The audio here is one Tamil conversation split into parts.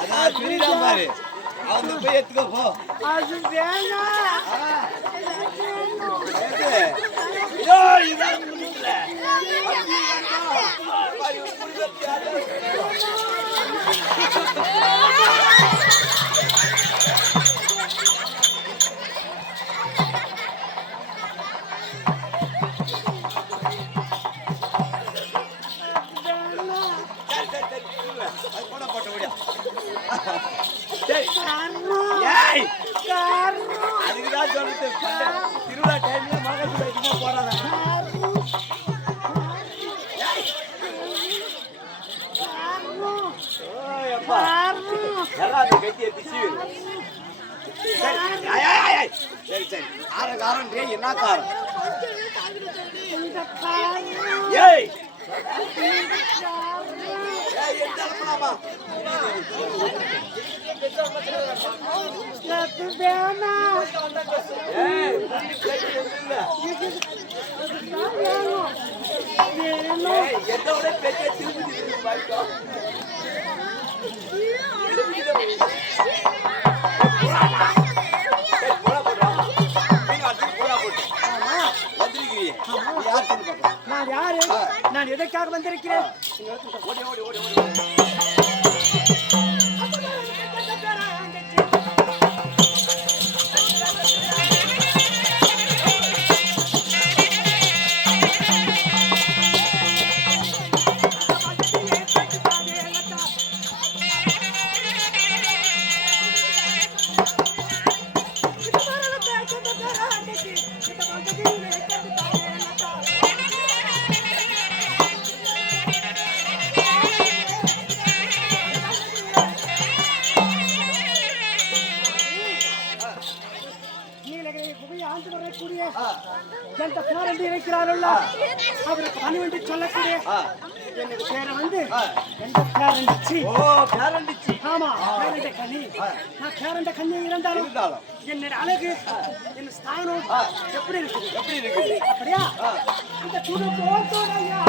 அதான் சொல்லிடாம பாரு. அவங்க போய் எடுத்துக்கோ போ. அது வேணாம். ஐயோ இதான் முடியல. பாரு முடியல. அதுக்குதான் சொல்லிட்டு திருவிழா டைம்ல மகசூல் வைக்குமா போறாங்க. கட்டிய பிசி சரி சரி காரம் என்ன காரம் ஏய் நான் யாரு? நான் எதற்காக வந்திருக்கிறேன்? அவருக்கு பணிவென்று சொல்லக்கூடிய என்னுடைய பேரை வந்து ஆமா பேரண்ட கண்ணி. நான் பேரண்ட கண்ணி இருந்தாலும் என்னோட அழகு என் ஸ்தானம் எப்படி இருக்குது அப்படியா? அந்த துணை போட்டோடையா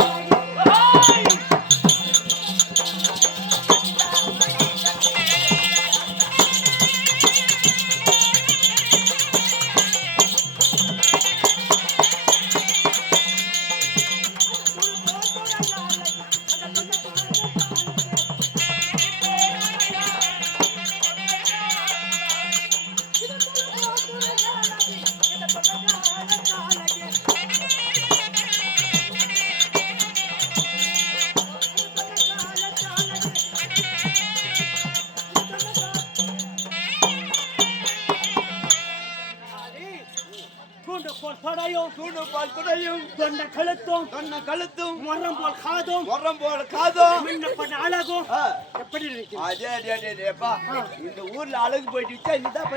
கழுத்தும் மரம் போல் காதும் அழகும் எப்படி இருக்கு? இந்த ஊர்ல அழகு போயிட்டு இதுதான்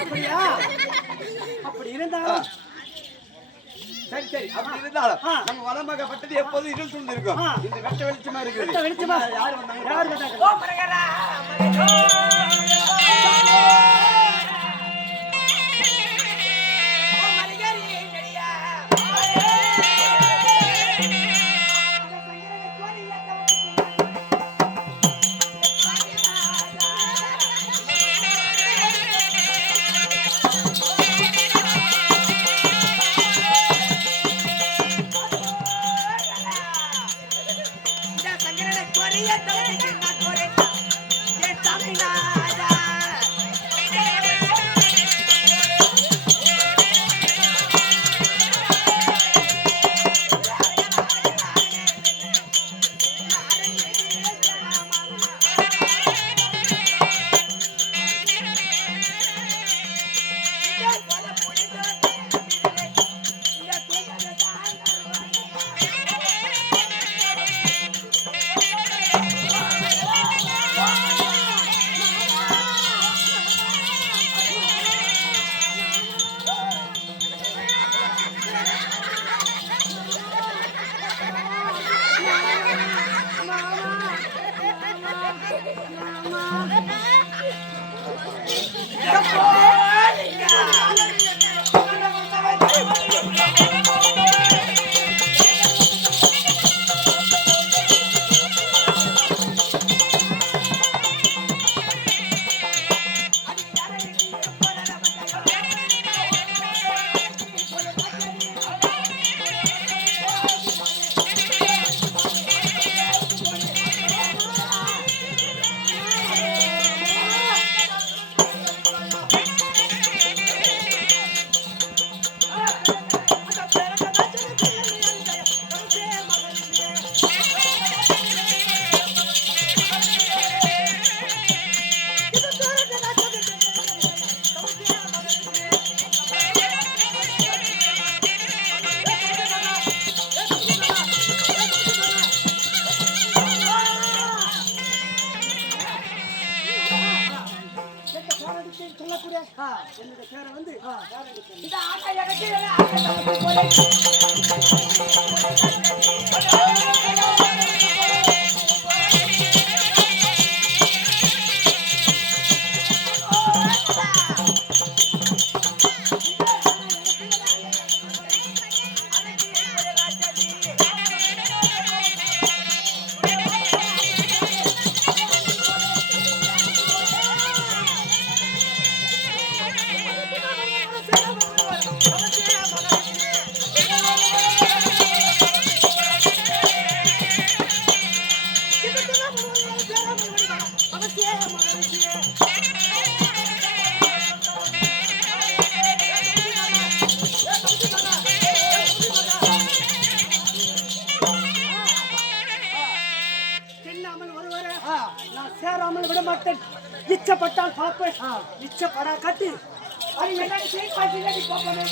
அப்படியா? அப்படி இருந்தாலும் சரி சரி அப்படி இருந்தாலும் நம்ம வளமாகப்பட்டது எப்போதும் இருள் சூழ்ந்து இருக்கும். இந்த வெட்ட வெளிச்சமா இருக்குது. வெளிச்சமா யார் வந்தாங்க? Samina சொல்லக்கூடிய என்னுடைய பேரை வந்து இந்த ஆட்டை எனக்கு போலே நான் சேராமல் விட மாட்டேன். இச்சப்பட்டால் பார்ப்பேன், இச்சப்படா கட்டி அது என்ன செய்ய பாத்தீங்க போகணும்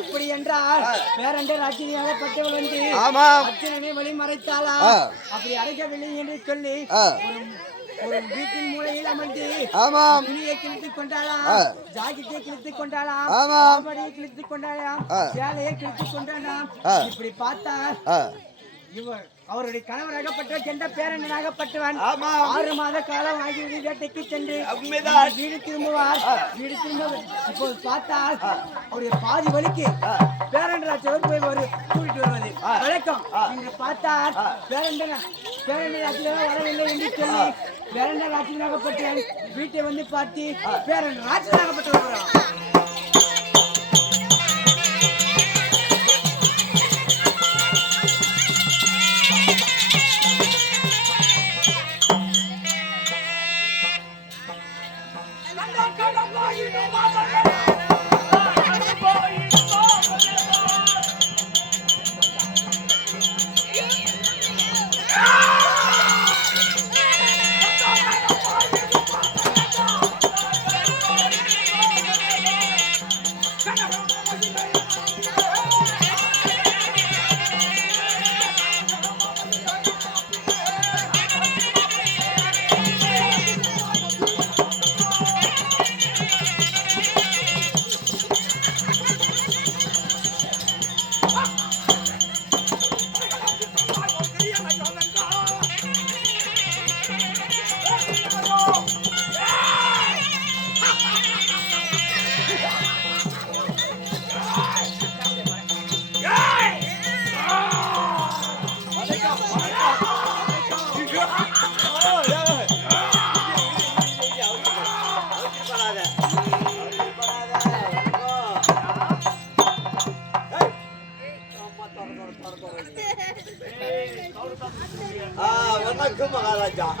எப்படி என்றால் பேரண்ட ராஜினியாகப்பட்டவள் வந்து அர்ஜுனனை வழி மறைத்தாளா அப்படி அடைக்கவில்லை என்று சொல்லி ஒரு வீட்டின் மூலையில் அமர்ந்து துணியை கிழித்துக் கொண்டாளாம், ஜாக்கெட்டை கிழித்துக் கொண்டாளாம், பாவாடையை கிழித்துக் கொண்டாளாம், சேலையை கிழித்துக் கொண்டாளாம். இப்படி பார்த்தா இவர் அவருடைய கணவராகப்பட்ட சென்ற பேரனாகப்பட்டவன் 6 மாத காலம் ஆகியது வேட்டைக்கு சென்று வீடு திரும்புவார். வீடு திரும்ப இப்போது பார்த்தால் அவருடைய பாதி வழிக்கு பேரண்டராட்சியவர் போய் ஒரு கூட்டிட்டு வருவது வழக்கம். இன்று பார்த்தால் பேரண்டராட்சியர் வரவில்லை என்று சொல்லி பேரண்டராட்சியராகப்பட்டவன் வீட்டை வந்து பார்த்து பேரண்டராட்சியராகப்பட்டவர் வருவார்.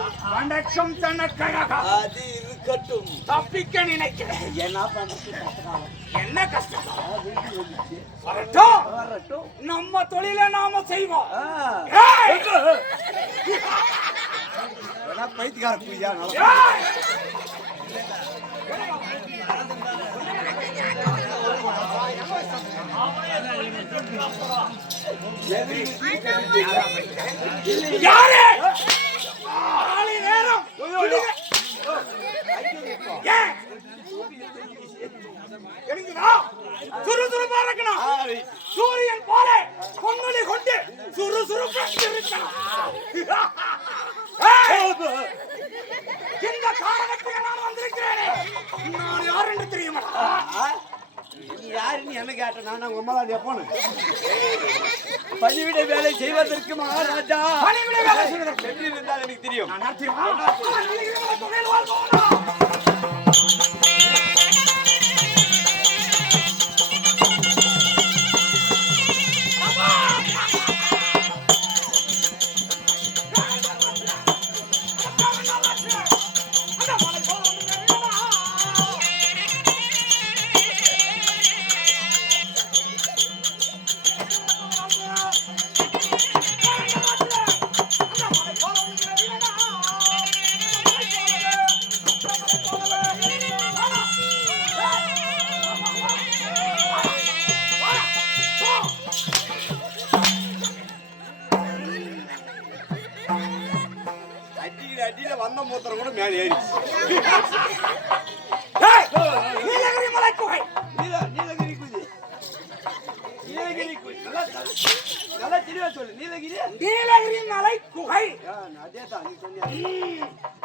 வணக்கம் தனக்கழகா. அது இருக்கட்டும். தப்பிக்க நினைக்கிறேன். என்ன பண்றது கஷ்டம். என்ன கஷ்டம்? வரட்டும். நம்ம தொழில நாம செய்வோம். பைத்தியக்கார பூஜா யாரு நேரம் சுறுசுறுப்பா இருக்கணும். சூரியன் போல பொங்கலை கொண்டு சுறுசுறுப்பா இருக்கணும். இந்த காரணத்துக்கு நான் வந்திருக்கிறேன். நான் யார் என்று தெரியுமா? நீ யாருன்னு என்ன கேட்ட? நான் உங்க அம்மா போனேன். பணிவிட வேலை செய்வதற்கு மகாராஜா. பணிவிட வேலை செய்வதற்கு எப்படி இருந்தால் எனக்கு தெரியும். அடியில வந்த மூத்திரம் கூட மேலே ஏறிச்சு. நீலகிரி மலை குகை. நீலகிரி குதி. நீலகிரி குதி. நல்லா தெளிவா சொல்லு. நீலகிரி மலை குகை. அதேதான் நீ சொன்னியா.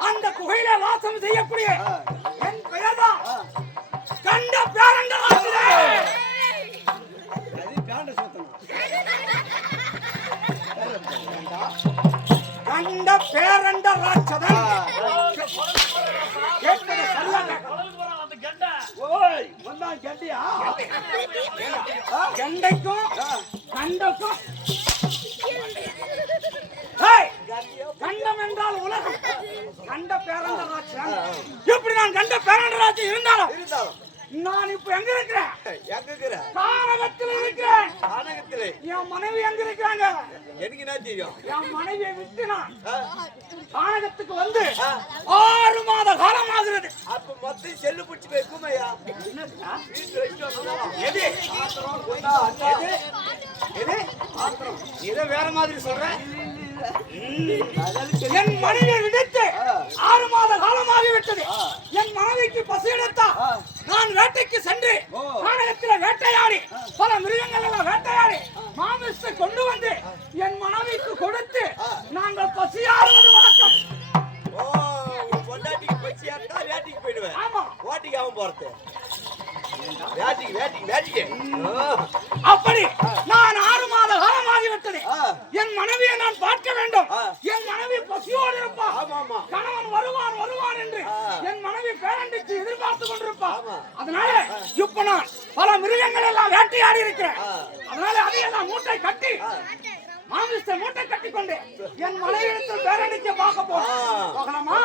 அந்த குகையில வாசம் செய்யக்கூடிய என் பெயர்தான் கண்ட பேரண்ட ராட்சதன். அது பேண்ட சுத்தணும். கண்ட பேரண்ட ராட்சதன். கேட்டது சரியாக. ஓய் வந்தா கண்டியா? கண்டைக்கும் கண்டக்கும். கண்டம் என்றால் உலகம். கண்ட பேரண்ட ராட்சதன். எப்படி நான் கண்ட பேரண்ட ராட்சதன் இருந்தாலும் நான் இப்ப எங்க இருக்கிறேன்? எங்க இருக்கிற? கானகத்தில் இருக்கிறேன். கானகத்துல என் மனைவி எங்க இருக்காங்க? எனக்கு என்ன தெரியும்? என் மனைவியை விட்டு நான் கானகத்துக்கு வந்து 6 மாத காலம் ஆகிறது. அப்ப மொத்தம் செல்லு பிடிச்சி வைக்குமையா? எது இதை வேற மாதிரி சொல்றேன். என் மனைவியை விடுத்து 6 மாத காலமாகிவிட்டது. என் மனைவிக்கு பசி எடுத்தா நான் வேட்டைக்கு சென்று கானகத்தில் வேட்டையாடி பல மிருகங்கள் எல்லாம் வேட்டையாடி மாமிசத்தை கொண்டு வந்து என் மனைவிக்கு கொடுத்து நாங்கள் பசியாறுவது வழக்கம். ஓ பொண்டாட்டிக்கு பசியாட்டா வேட்டைக்கு போயிடுவேன். ஆமா, ஓட்டிக்கு அவன் போறது. வேட்டைக்கு அப்படி நான் 6 மாத காலம் ஆகிவிட்டது. என் மனைவியை நான் பார்க்க வேண்டும். என் மனைவி பசியோடு இருப்பா. கணவன் வருவான் என்று என் மனைவி பேரண்டிக்கு எதிர்பார்த்து கொண்டிருப்பான். அதனால இப்ப நான் பல மிருகங்கள் எல்லாம் வேட்டையாடி இருக்கிறேன். அதனால அதையெல்லாம் மூட்டை கட்டி மாமிசத்தை மூட்டை கட்டி கொண்டு என் மனைவி பேரண்டிக்கு பார்க்க போகலாமா?